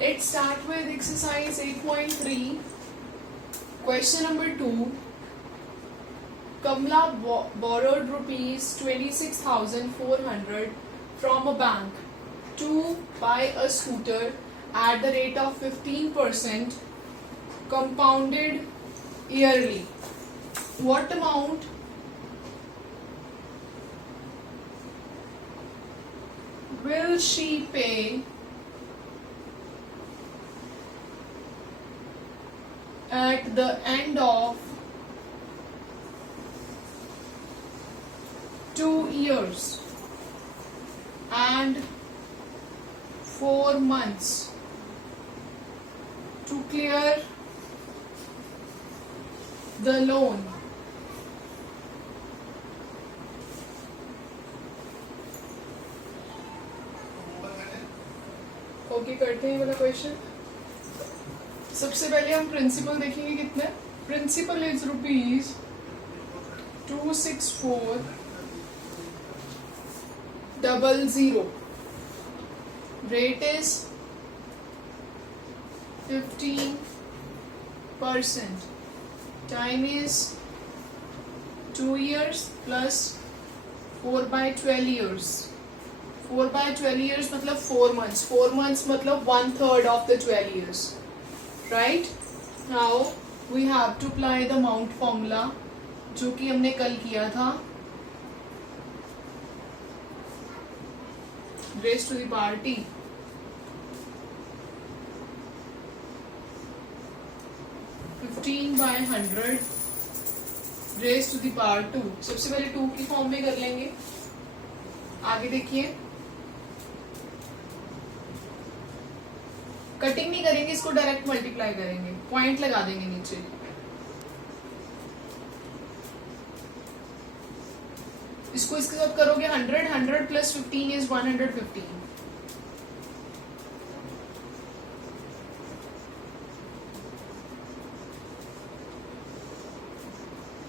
Let's start with exercise 8.3. Question number 2. Kamla borrowed rupees 26,400 from a bank to buy a scooter at the rate of 15% compounded yearly. What amount will she pay at the end of 2 years and 4 months to clear the loan? Okay करते हैं वाला क्वेश्चन. सबसे पहले हम principal देखेंगे कितना. Principal is rupees 26400. Rate is 15%. Time is 2 years plus 4/12 years. 4/12 years मतलब 4 months. 4 months मतलब 1/3 of the 12 years. Right? Now we have to apply the amount formula जो कि हमने कल किया था. Raised to the power t. (15 by 100) raised to the power 2. सबसे पहले 2 की फॉर्म में कर लेंगे. आगे देखिए, कटिंग नहीं करेंगे, इसको डायरेक्ट मल्टीप्लाई करेंगे. पॉइंट लगा देंगे नीचे. इसको इसके साथ करोगे 100 प्लस 15 इज 115.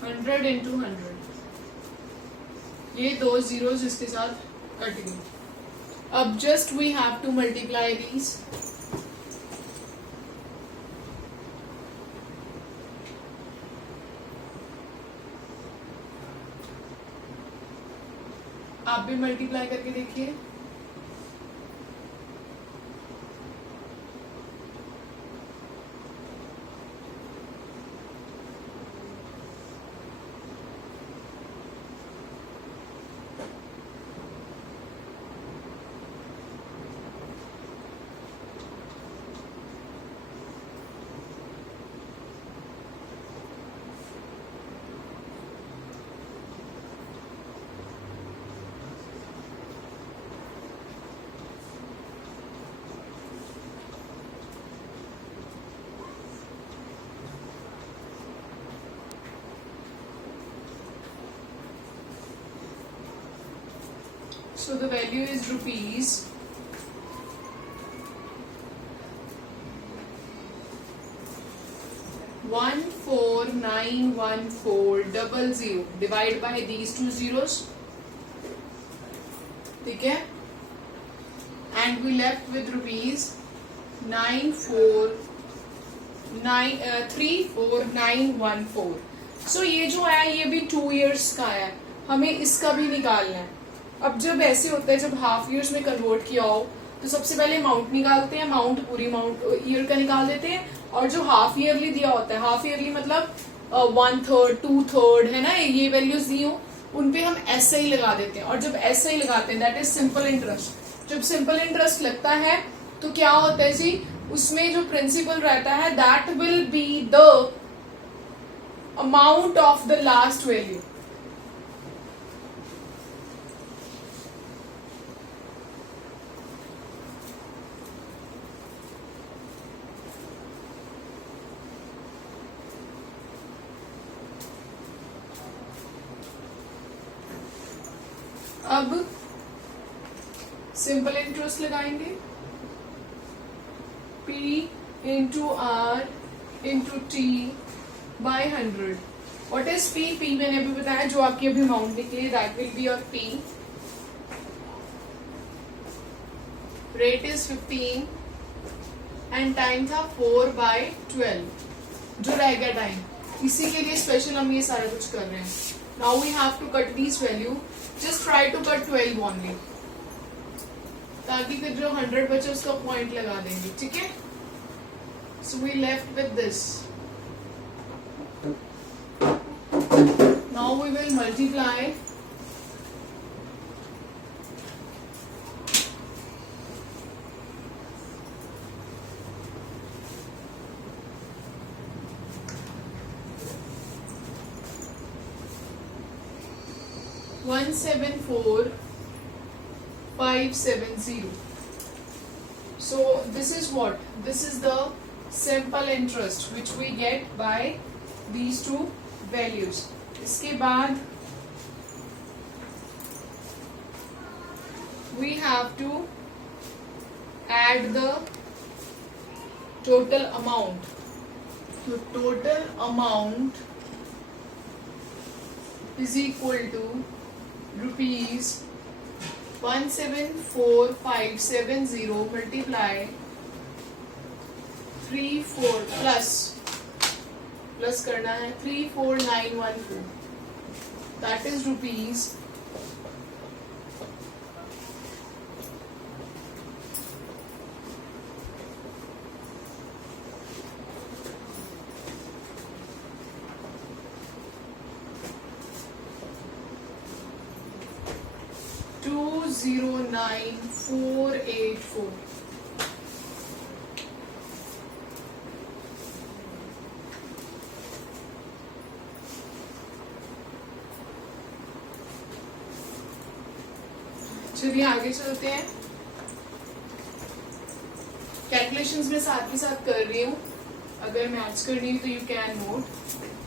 Hundred into 100. ये 2 zeros इसके साथ कट गए. अब just we have to multiply these. आप भी मल्टीप्लाई करके देखिए. So the value is rupees 1491400. Divide by these 2 zeros. ठीक है. And we left with rupees 34,914. So ये जो है ये भी 2 years का है. हमें इसका भी निकालना है. अब जब ऐसे होता है, जब हाफ ईयर्स में कन्वर्ट किया हो तो सबसे पहले अमाउंट निकालते हैं. अमाउंट पूरी अमाउंट ईयर का निकाल देते हैं. और जो हाफ ईयरली दिया होता है, हाफ ईयरली मतलब 1/3 2/3 है ना, ये वैल्यूज दी हो, उन पे हम ऐसे ही लगा देते हैं. और जब ऐसे ही लगाते हैं दैट इज सिंपल इंटरेस्ट. जब सिंपल इंटरेस्ट लगता है तो क्या होता है जी, उसमें जो प्रिंसिपल रहता है that will be the amount of the last value. अब सिंपल इंटरेस्ट लगाएंगे. P into R into T by 100. What is P? P मैंने अभी बताया, जो आपकी अभी अमाउंट निकली that will be your P. Rate is 15. And time था 4/12 जो रह गया टाइम, इसी के लिए स्पेशल हम ये सारा कुछ कर रहे हैं. Now we have to cut this value. Just try to cut 12 only, ताकि फिर जो 100 बचे उसका पॉइंट लगा देंगे. ठीक है. So we left with this. Now we will multiply 174,570. So this is what? This is the simple interest which we get by these two values. इसके बाद we have to add the total amount. So total amount is equal to rupees 174,570 multiply 34 plus करना है 34914. That is rupees 209,484. चलिए आगे चलते हैं. कैलकुलेशंस में साथ के साथ कर रही हूँ. अगर मैच करनी है तो you can note,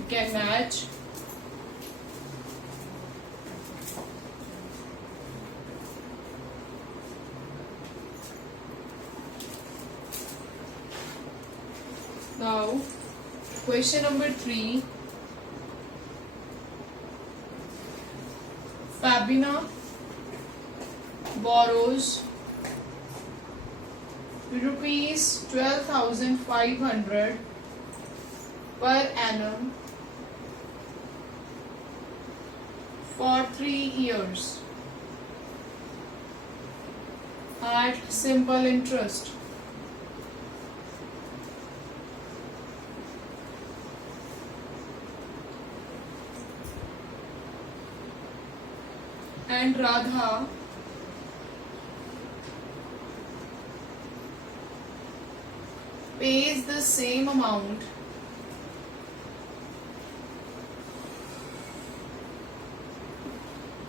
you can match. Now, question number 3. Fabina borrows rupees 12,500 per annum for 3 years at simple interest. And Radha pays the same amount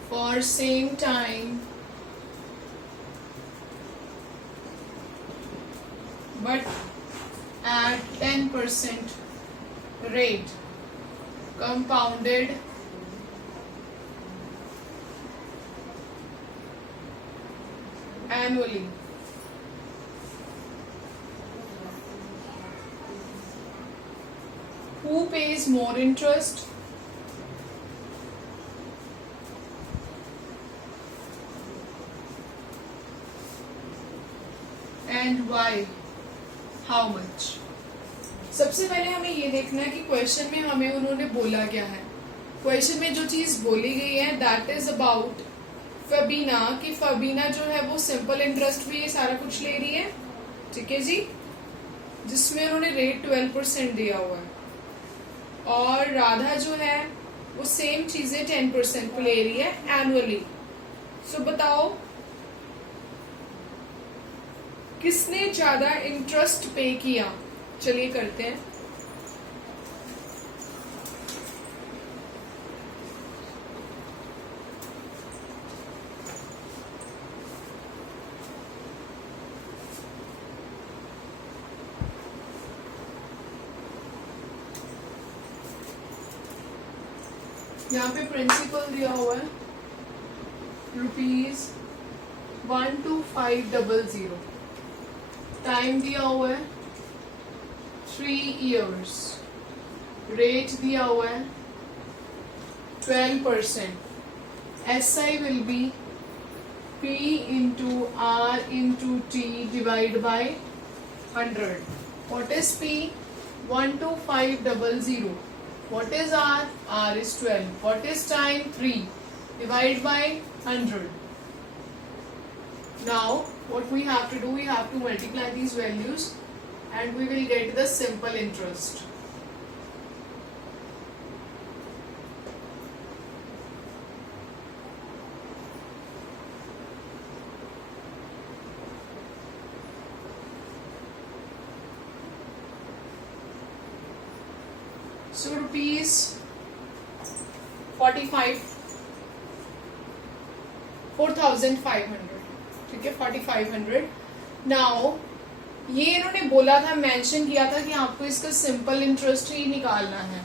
for same time but at 10% rate compounded annually. Who pays more interest? And why? How much? सबसे पहले हमें ये देखना है कि क्वेश्चन में हमें उन्होंने बोला क्या है. क्वेश्चन में जो चीज बोली गई है दैट इज अबाउट फबीना, कि फबीना जो है वो सिंपल इंटरेस्ट पे ये सारा कुछ ले रही है. ठीक है जी, जिसमें उन्होंने रेट 12% दिया हुआ है. और राधा जो है वो सेम चीजें 10% पे ले रही है एनुअली. सो बताओ किसने ज्यादा इंटरेस्ट पे किया. चलिए करते हैं. यहाँ पे प्रिंसिपल दिया हुआ है ₹12500. टाइम दिया हुआ है 3 years. रेट दिया हुआ है 12%. SI will be P into R into T divided by 100. What is P? 12500. What is R? R is 12. What is time? 3. Divide by 100. Now what we have to do, we have to multiply these values and we will get the simple interest. So rupees 4,500, ठीक है, 4,500. नाउ ये इन्होंने बोला था, मेंशन किया था कि आपको इसका सिंपल इंटरेस्ट ही निकालना है.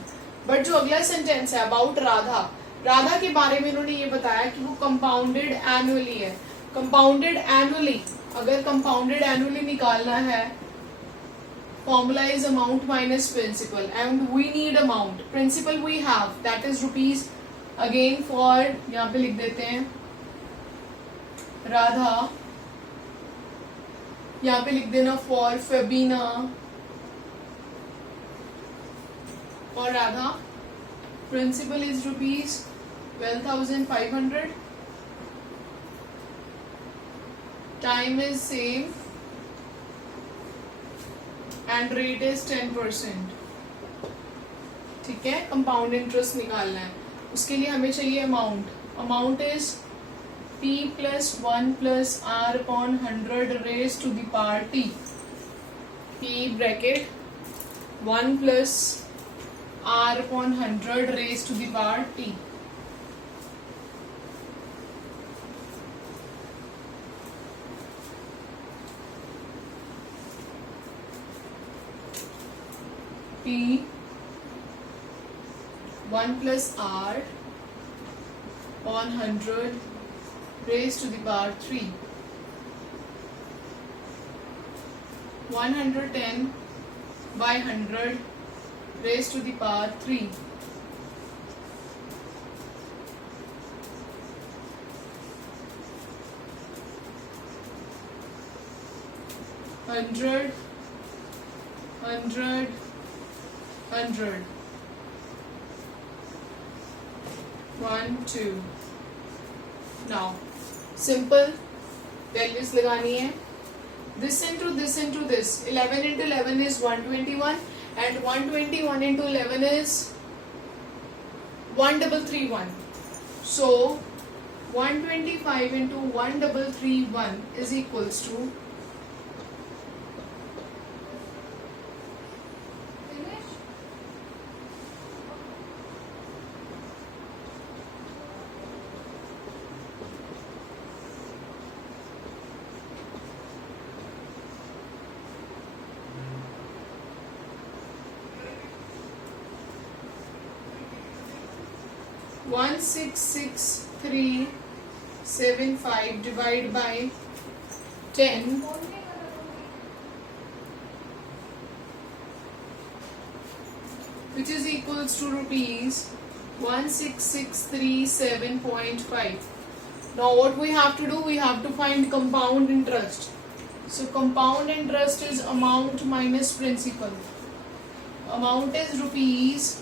बट जो अगला सेंटेंस है अबाउट राधा, राधा के बारे में इन्होंने ये बताया कि वो कंपाउंडेड एनुअली है. कंपाउंडेड एनुअली, अगर कंपाउंडेड एनुअली निकालना है, formula is amount minus principal and we need amount. Principal we have, that is rupees. Again for, यहाँ पे लिख देते हैं राधा, यहाँ पे लिख देना for Fabina और Radha. Principal is rupees 12,500. Time is same and rate is 10%. ठीक है, कंपाउंड इंटरेस्ट निकालना है. उसके लिए हमें चाहिए amount. Amount is P plus 1 plus R upon 100 raised to the power T. P bracket 1 plus R upon 100 raised to the power T. P 1 plus R on 100 raised to the power 3. 110 by 100 raised to the power 3. 100 100 100. 1 2. Now simple values लगानी है. This into this into this. 11 into 11 is 121 and 121 into 11 is 1331. So 125 into 1331 is equals to 166,375 divided by 10 which is equals to rupees 16637.5. Now what we have to do, we have to find compound interest. So compound interest is amount minus principal. Amount is rupees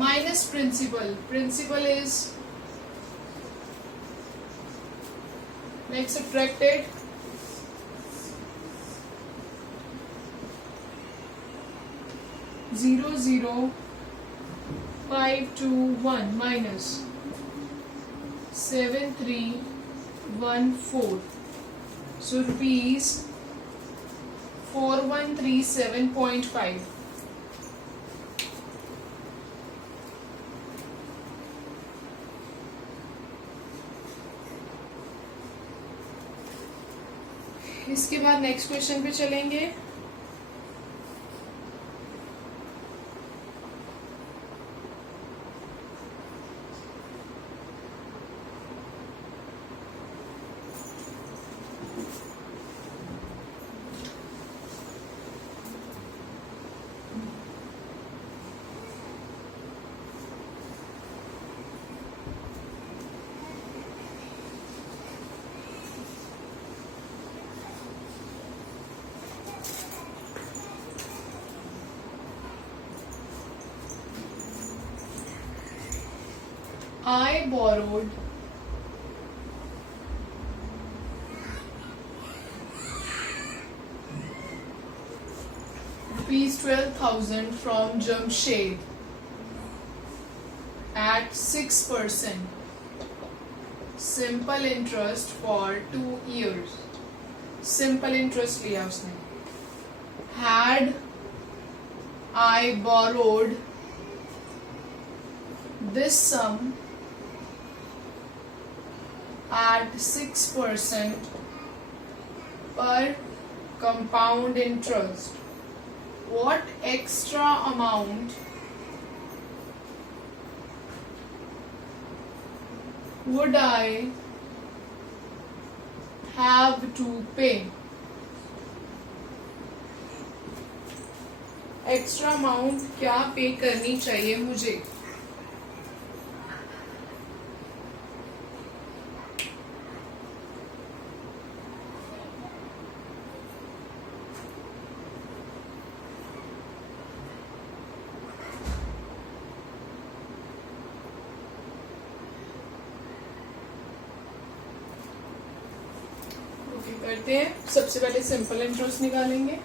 minus principal. Principal is, let's subtract it. Zero zero 521 minus 7314. So rupees 4137.5. इसके बाद next question पे चलेंगे. I borrowed rupees 12,000 from Jamshed at 6% simple interest for 2 years. Simple interest लिया उसने. Had I borrowed this sum at 6% per compound interest, what extra amount would I have to pay? Extra amount क्या पे करनी चाहिए मुझे? करते हैं. सबसे पहले सिंपल इंटरेस्ट निकालेंगे.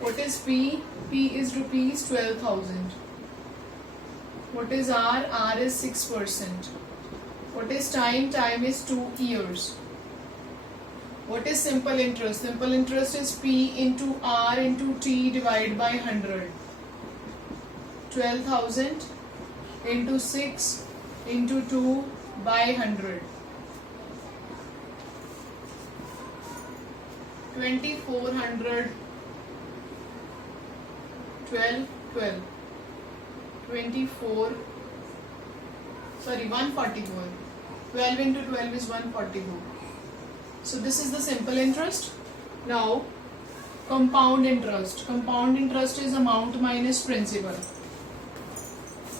What is P? P is rupees 12,000. What is R? R is 6%. What is time? Time is 2 years. What is simple interest? Simple interest is P into R into T divided by 100. 12,000 into 6 into 2 by 100. 2400 12 24 sorry 144. 12 into 12 is 144. So this is the simple interest. Now compound interest. Compound interest is amount minus principal,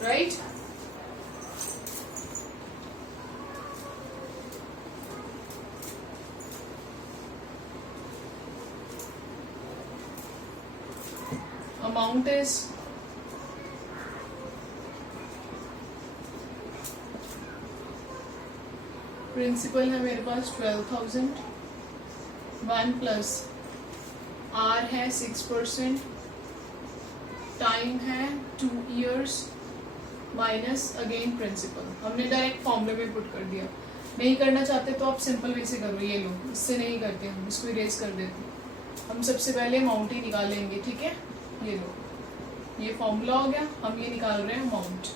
right? Amount is principal है मेरे पास 12,000. 1 plus R है 6%. टाइम है 2 years minus again principal. हमने डायरेक्ट फॉर्मूले में पुट कर दिया. नहीं करना चाहते तो आप सिंपल वे से करो. ये लो, इससे नहीं करते हम, इसको इरेज कर देते. हम सबसे पहले अमाउंट ही निकालेंगे. ठीक है, ये लो, ये फॉर्मूला हो गया. हम ये निकाल रहे हैं अमाउंट.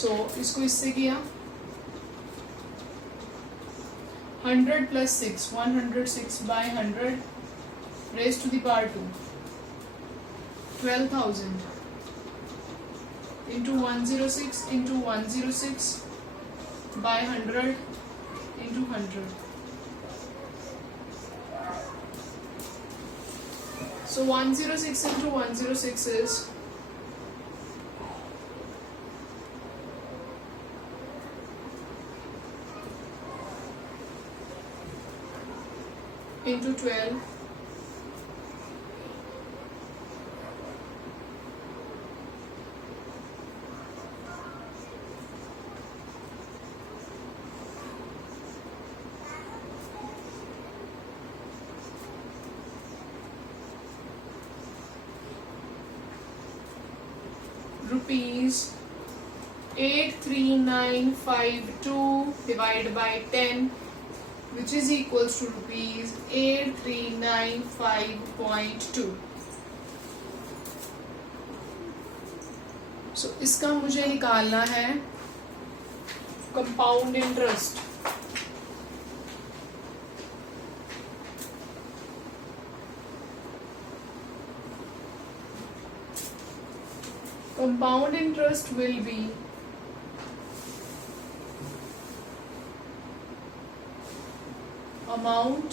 सो इसको इससे किया 100 plus 6 106 by 100 raised to the power 2. 12,000 into 106 into 106 by 100 into 100. So 106 into 106 is into 12 rupees 83952 divided by 10, which is equals to rupees 8395.2. So इसका मुझे निकालना है compound interest. Compound interest will be amount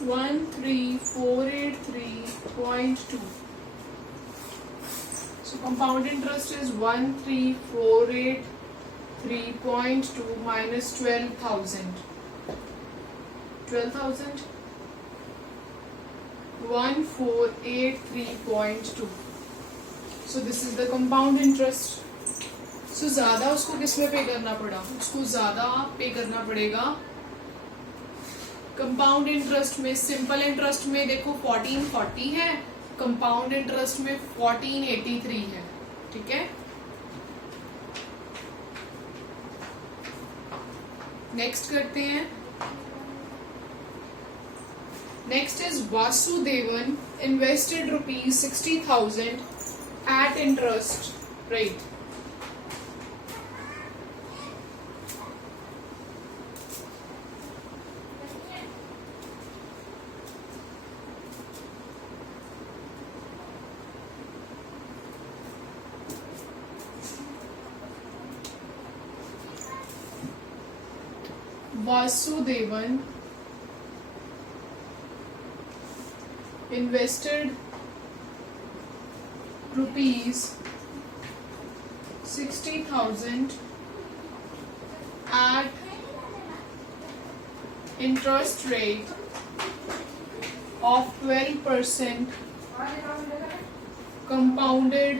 13,483.2. So compound interest is 13,483.2 minus 12,000. 12,000 1483.2. So this is the compound interest. So ज्यादा उसको किस में पे करना पड़ा? उसको ज्यादा पे करना पड़ेगा कंपाउंड इंटरेस्ट में. सिंपल इंटरेस्ट में देखो 1440 है, कंपाउंड इंटरेस्ट में 1483 है. ठीक है, नेक्स्ट करते हैं. नेक्स्ट इज वासुदेवन इन्वेस्टेड ₹60,000 at interest rate. Vasudevan invested ₹60,000 at interest rate of 12% compounded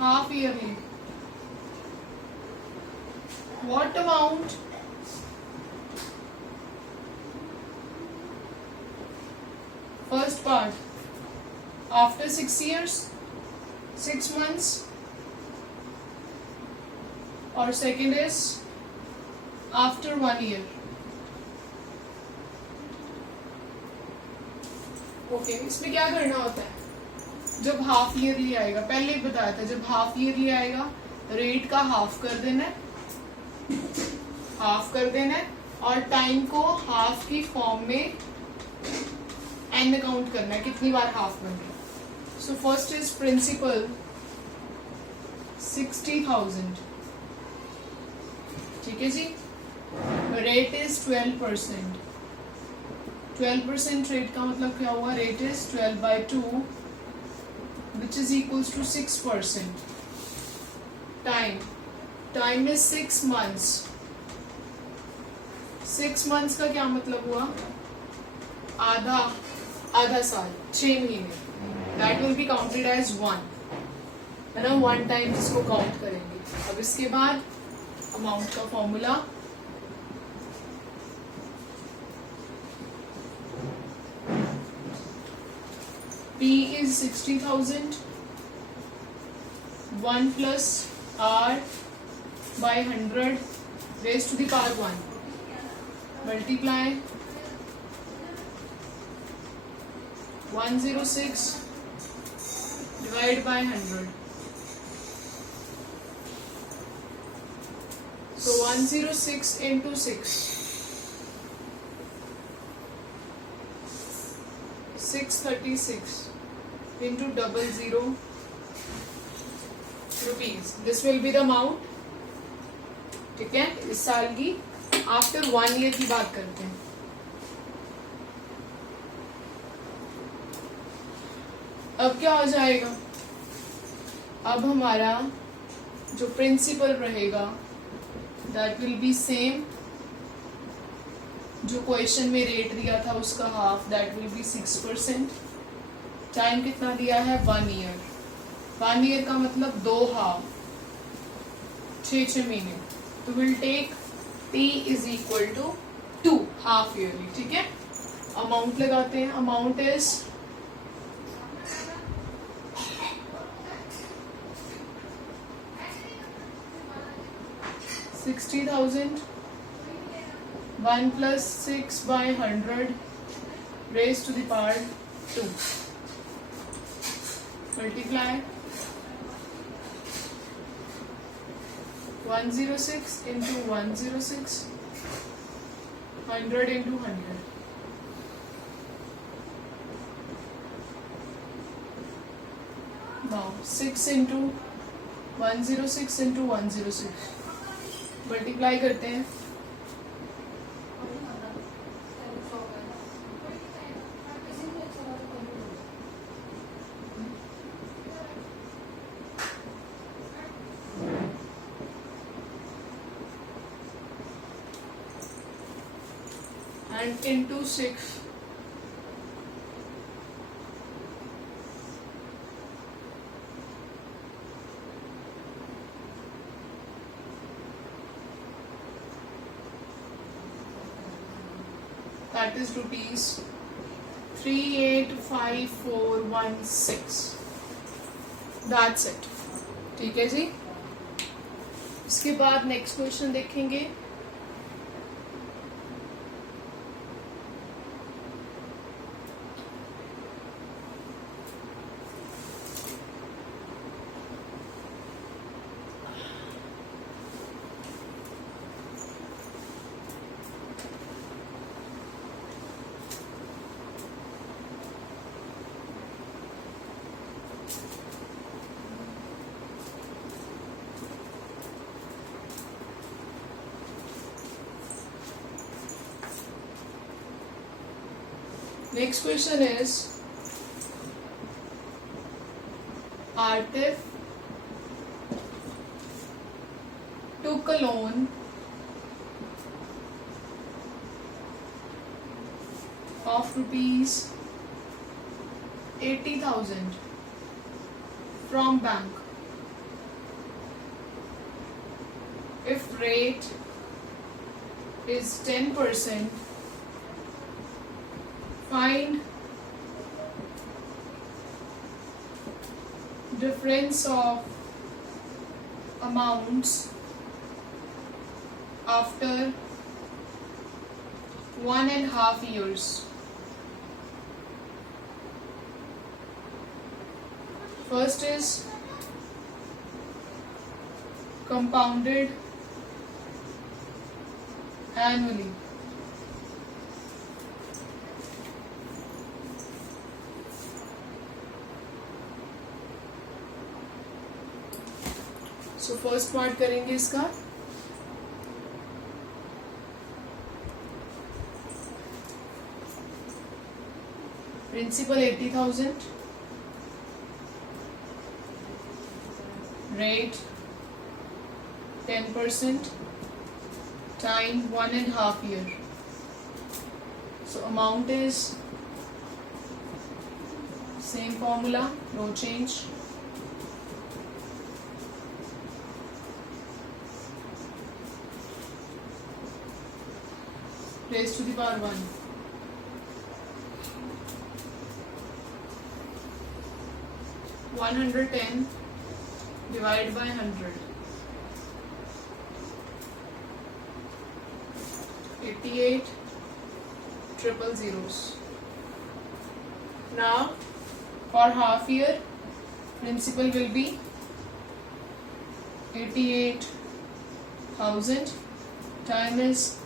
half yearly. What amount first part after 6 years, 6 months, or second is after 1 year. Okay, इसमें क्या करना होता है? जब हाफ ईयरली आएगा, पहले ही बताया था, जब हाफ ईयरली आएगा रेट का हाफ कर देना है, और टाइम को हाफ की फॉर्म में एन काउंट करना है, कितनी बार हाफ बन रहा है. So first is principal 60,000. ठीक है जी. Rate is 12%. 12% रेट का मतलब क्या हुआ? Rate is 12/2 which is equals to 6%. Time is 6 months. 6 months का क्या मतलब हुआ? आधा साल, 6 महीने. That will be counted as 1, है ना. 1 टाइम इसको काउंट करेंगे. अब इसके बाद अमाउंट का formula P is 60,000. 1 plus R by 100 raised to the power 1. Multiply 106 divided by 100. So 106 into 6. 636 into 00 rupees. This will be the amount. ठीक है, इस साल की आफ्टर 1 year की बात करते हैं. अब क्या हो जाएगा? अब हमारा जो प्रिंसिपल रहेगा दैट विल बी सेम. जो क्वेश्चन में रेट दिया था उसका हाफ, दैट विल बी 6%. टाइम कितना दिया है? 1 year. 1 year का मतलब 2 हाफ, 6 महीने. तो will take T is equal to 2 half yearly. ठीक है, अमाउंट लगाते हैं. Amount is 60,000. 1 plus 6 by 100 raised to the power 2. Multiply 106 into 106, 100 into 100. Now 6 into 106 into 106. मल्टीप्लाई करते हैं. and into 6. That is rupees 385416. That's it. ठीक है जी. इसके बाद नेक्स्ट क्वेश्चन देखेंगे. Next question is, Artif took a loan of rupees 80,000 from bank. If rate is 10%, find difference of amounts after 1.5 years. First is compounded annually. So first part करेंगे इसका. Principal 80,000, rate 10%, time 1.5 year. So amount is same formula, no change. Raised to the power 1. 110 divided by 100. 88 triple zeros. Now for half year, principal will be 88,000. Time is